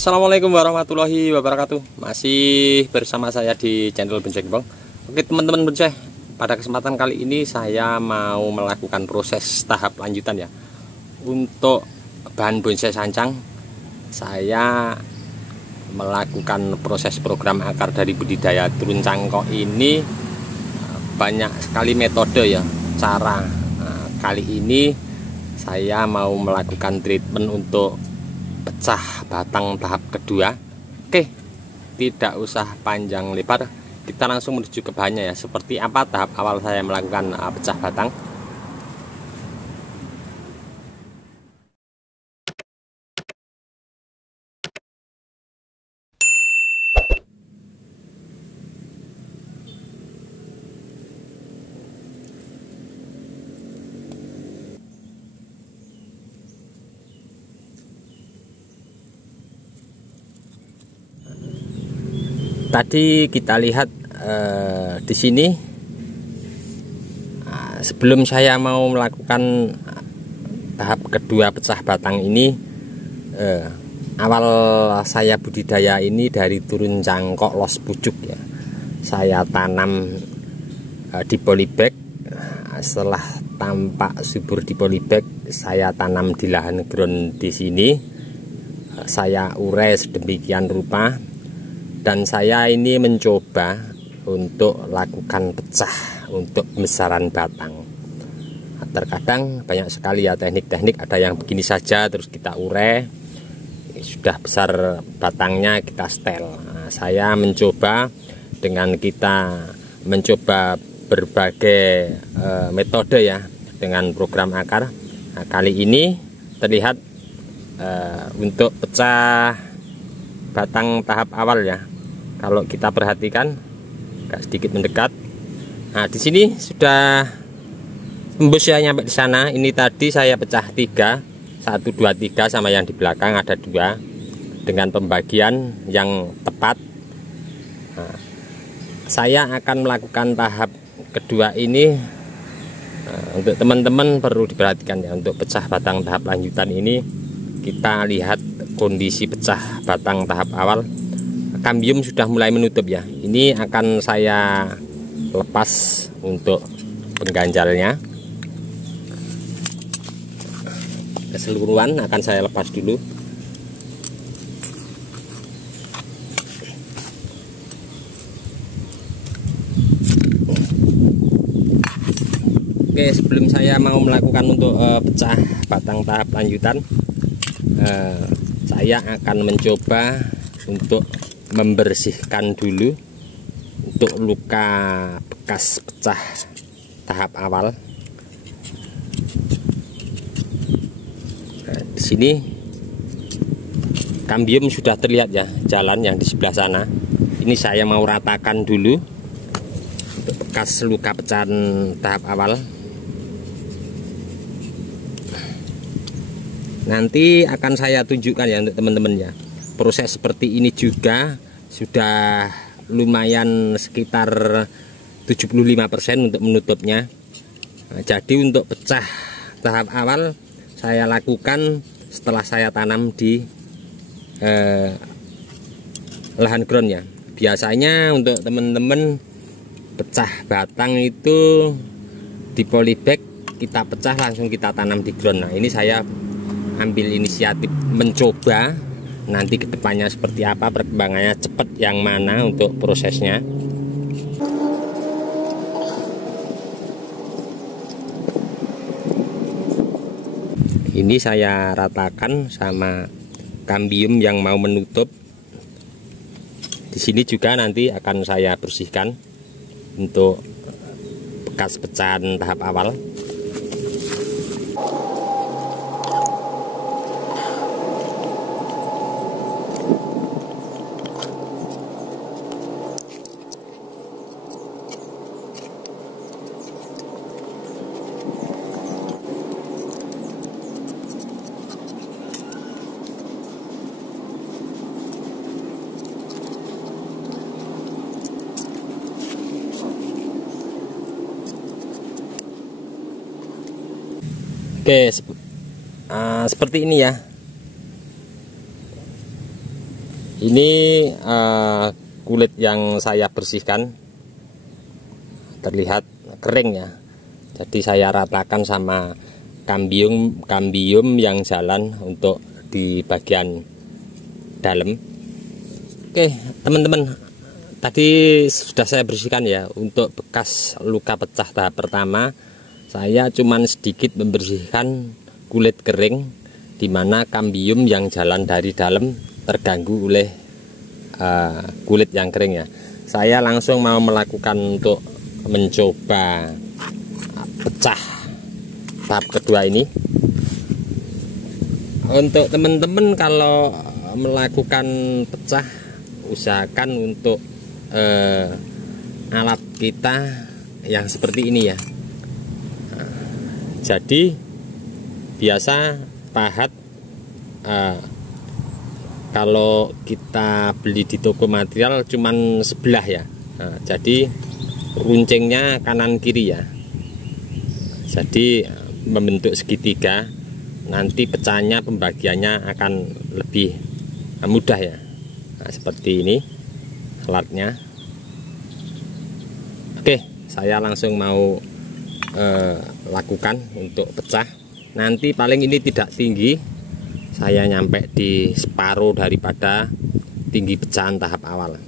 Assalamualaikum warahmatullahi wabarakatuh. Masih bersama saya di channel Bonsai Gembong. Oke teman-teman bonsai, pada kesempatan kali ini saya mau melakukan proses tahap lanjutan ya. Untuk bahan bonsai sancang, saya melakukan proses program akar dari budidaya turun cangkok ini. Banyak sekali metode ya, cara. Kali ini saya mau melakukan treatment untuk pecah batang tahap kedua. Oke, tidak usah panjang lebar, kita langsung menuju ke bahannya ya. Seperti apa tahap awal saya melakukan pecah batang. Tadi kita lihat di sini, sebelum saya mau melakukan tahap kedua pecah batang ini, awal saya budidaya ini dari turun cangkok los pucuk ya. Saya tanam di polybag. Setelah tampak subur di polybag, saya tanam di lahan ground di sini. Saya urai sedemikian rupa. Dan saya ini mencoba untuk lakukan pecah untuk pembesaran batang. Terkadang banyak sekali ya teknik-teknik, ada yang begini saja terus kita urai, sudah besar batangnya kita setel. Saya mencoba dengan kita mencoba berbagai metode ya dengan program akar. Kali ini terlihat untuk pecah batang tahap awal ya. Kalau kita perhatikan, agak sedikit mendekat. Nah, di sini sudah tembus ya nyampe di sana. Ini tadi saya pecah 3, 1, 2, 3 sama yang di belakang ada 2 dengan pembagian yang tepat. Nah, saya akan melakukan tahap kedua ini. Untuk teman-teman perlu diperhatikan ya, untuk pecah batang tahap lanjutan ini kita lihat kondisi pecah batang tahap awal. Kambium sudah mulai menutup ya. Ini akan saya lepas untuk pengganjalnya. Keseluruhan akan saya lepas dulu. Oke, sebelum saya mau melakukan untuk pecah batang tahap lanjutan, saya akan mencoba untuk membersihkan dulu untuk luka bekas pecah tahap awal. Nah, di sini kambium sudah terlihat ya, jalan yang di sebelah sana. Ini saya mau ratakan dulu untuk bekas luka pecahan tahap awal. Nanti akan saya tunjukkan ya untuk teman-teman ya. Proses seperti ini juga sudah lumayan sekitar 75% untuk menutupnya. Nah, jadi untuk pecah tahap awal saya lakukan setelah saya tanam di lahan ground ya. Biasanya untuk teman-teman pecah batang itu di polybag kita pecah langsung kita tanam di ground. Nah, ini saya ambil inisiatif mencoba nanti kedepannya seperti apa, perkembangannya cepat yang mana untuk prosesnya. Ini saya ratakan sama kambium yang mau menutup. Di sini juga nanti akan saya bersihkan untuk bekas pecahan tahap awal. Oke, seperti ini ya. Ini kulit yang saya bersihkan terlihat kering ya. Jadi saya ratakan sama kambium yang jalan untuk di bagian dalam. Oke teman-teman, tadi sudah saya bersihkan ya. Untuk bekas luka pecah tahap pertama, saya cuman sedikit membersihkan kulit kering, dimana kambium yang jalan dari dalam terganggu oleh kulit yang kering ya. Saya langsung mau melakukan untuk mencoba pecah tahap kedua ini. Untuk teman-teman kalau melakukan pecah, usahakan untuk alat kita yang seperti ini ya. Jadi biasa pahat kalau kita beli di toko material cuman sebelah ya. Jadi runcingnya kanan kiri ya. Jadi membentuk segitiga, nanti pecahnya pembagiannya akan lebih mudah ya. Nah, seperti ini alatnya. Oke, saya langsung mau lakukan untuk pecah. Nanti paling ini tidak tinggi, saya nyampe di separuh daripada tinggi pecahan tahap awal.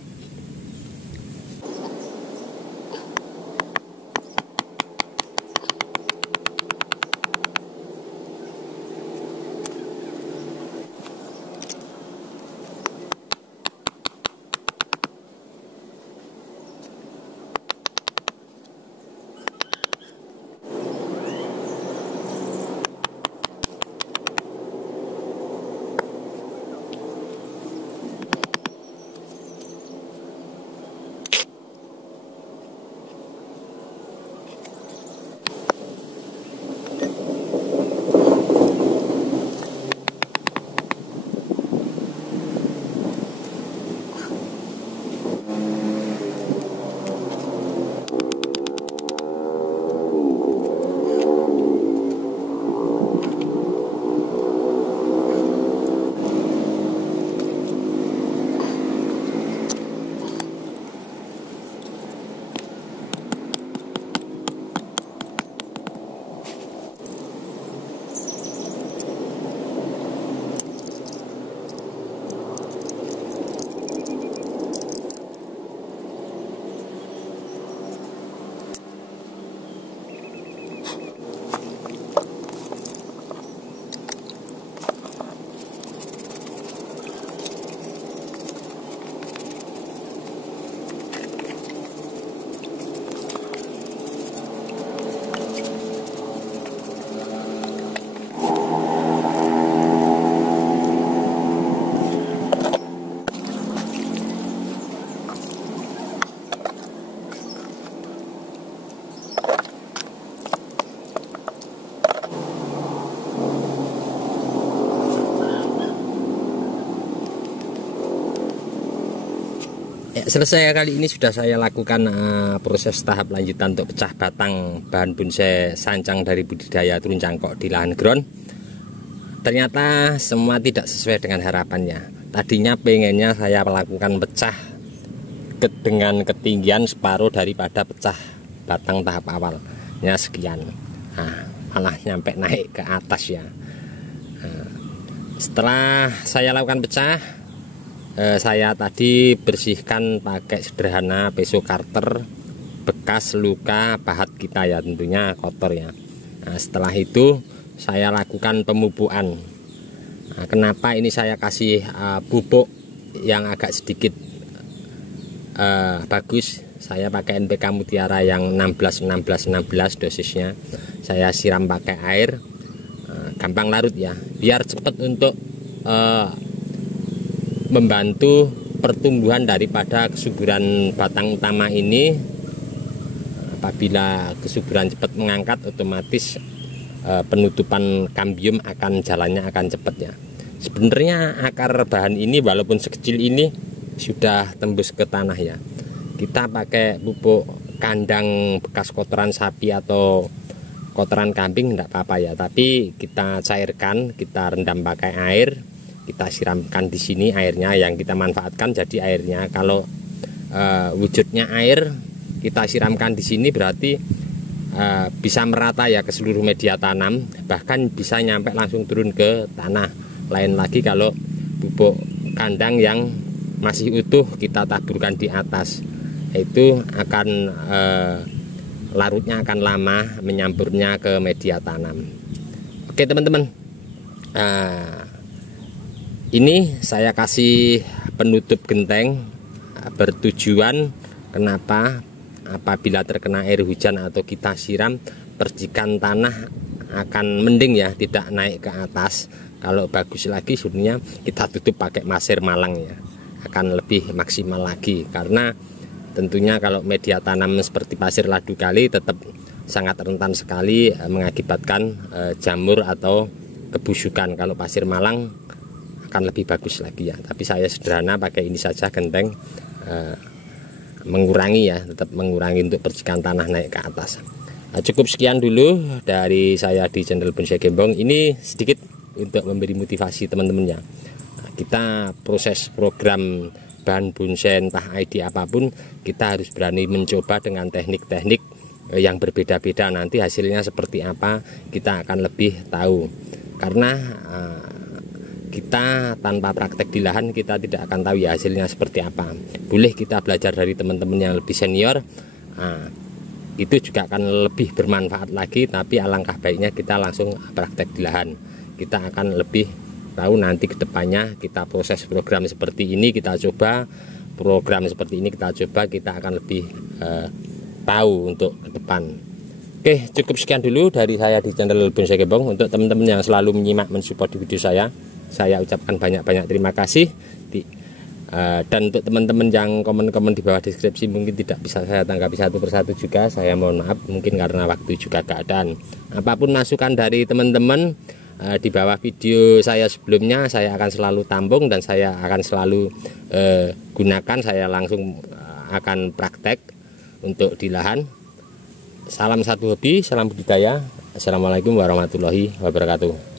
Ya, selesai kali ini sudah saya lakukan proses tahap lanjutan untuk pecah batang bahan bonsai sancang dari budidaya turun cangkok di lahan ground. Ternyata semua tidak sesuai dengan harapannya. Tadinya pengennya saya melakukan pecah dengan ketinggian separuh daripada pecah batang tahap awalnya sekian. Nah, malah nyampe naik ke atas ya. Nah, setelah saya lakukan pecah, saya tadi bersihkan pakai sederhana peso karter bekas luka pahat kita ya, tentunya kotor ya. Nah, setelah itu saya lakukan pemupukan. Nah, kenapa ini saya kasih pupuk yang agak sedikit bagus? Saya pakai NPK Mutiara yang 16 dosisnya. Saya siram pakai air, gampang larut ya, biar cepat untuk membantu pertumbuhan daripada kesuburan batang utama ini. Apabila kesuburan cepat mengangkat, otomatis penutupan kambium akan jalannya akan cepat ya. Sebenarnya akar bahan ini walaupun sekecil ini sudah tembus ke tanah ya. Kita pakai pupuk kandang bekas kotoran sapi atau kotoran kambing enggak apa-apa ya, tapi kita cairkan, kita rendam pakai air kita siramkan di sini airnya yang kita manfaatkan. Jadi airnya kalau wujudnya air kita siramkan di sini berarti bisa merata ya ke seluruh media tanam, bahkan bisa nyampe langsung turun ke tanah. Lain lagi kalau pupuk kandang yang masih utuh kita taburkan di atas, itu akan larutnya akan lama menyamburnya ke media tanam. Oke teman-teman, ini saya kasih penutup genteng bertujuan kenapa apabila terkena air hujan atau kita siram, percikan tanah akan mending ya, tidak naik ke atas. Kalau bagus lagi sebenarnya kita tutup pakai pasir malang ya, akan lebih maksimal lagi, karena tentunya kalau media tanam seperti pasir ladu kali tetap sangat rentan sekali mengakibatkan jamur atau kebusukan. Kalau pasir malang akan lebih bagus lagi ya, tapi saya sederhana pakai ini saja genteng, mengurangi ya, tetap mengurangi untuk percikan tanah naik ke atas. Cukup sekian dulu dari saya di channel Bonsai Gembong. Ini sedikit untuk memberi motivasi teman-temannya. Kita proses program bahan bonsai entah ID apapun, kita harus berani mencoba dengan teknik-teknik yang berbeda-beda. Nanti hasilnya seperti apa kita akan lebih tahu, karena kita tanpa praktek di lahan kita tidak akan tahu ya hasilnya seperti apa. Boleh kita belajar dari teman-teman yang lebih senior, itu juga akan lebih bermanfaat lagi. Tapi alangkah baiknya kita langsung praktek di lahan, kita akan lebih tahu nanti ke depannya. Kita proses program seperti ini kita coba, program seperti ini kita coba, kita akan lebih tahu untuk ke depan. Oke, cukup sekian dulu dari saya di channel Bonsai Gembong. Untuk teman-teman yang selalu menyimak mensupport di video saya ucapkan banyak-banyak terima kasih. Dan untuk teman-teman yang komen-komen di bawah deskripsi mungkin tidak bisa saya tanggapi satu persatu juga, saya mohon maaf, mungkin karena waktu juga keadaan. Apapun masukan dari teman-teman di bawah video saya sebelumnya, saya akan selalu tampung dan saya akan selalu gunakan. Saya langsung akan praktek untuk di lahan. Salam satu hobi, salam budidaya. Assalamualaikum warahmatullahi wabarakatuh.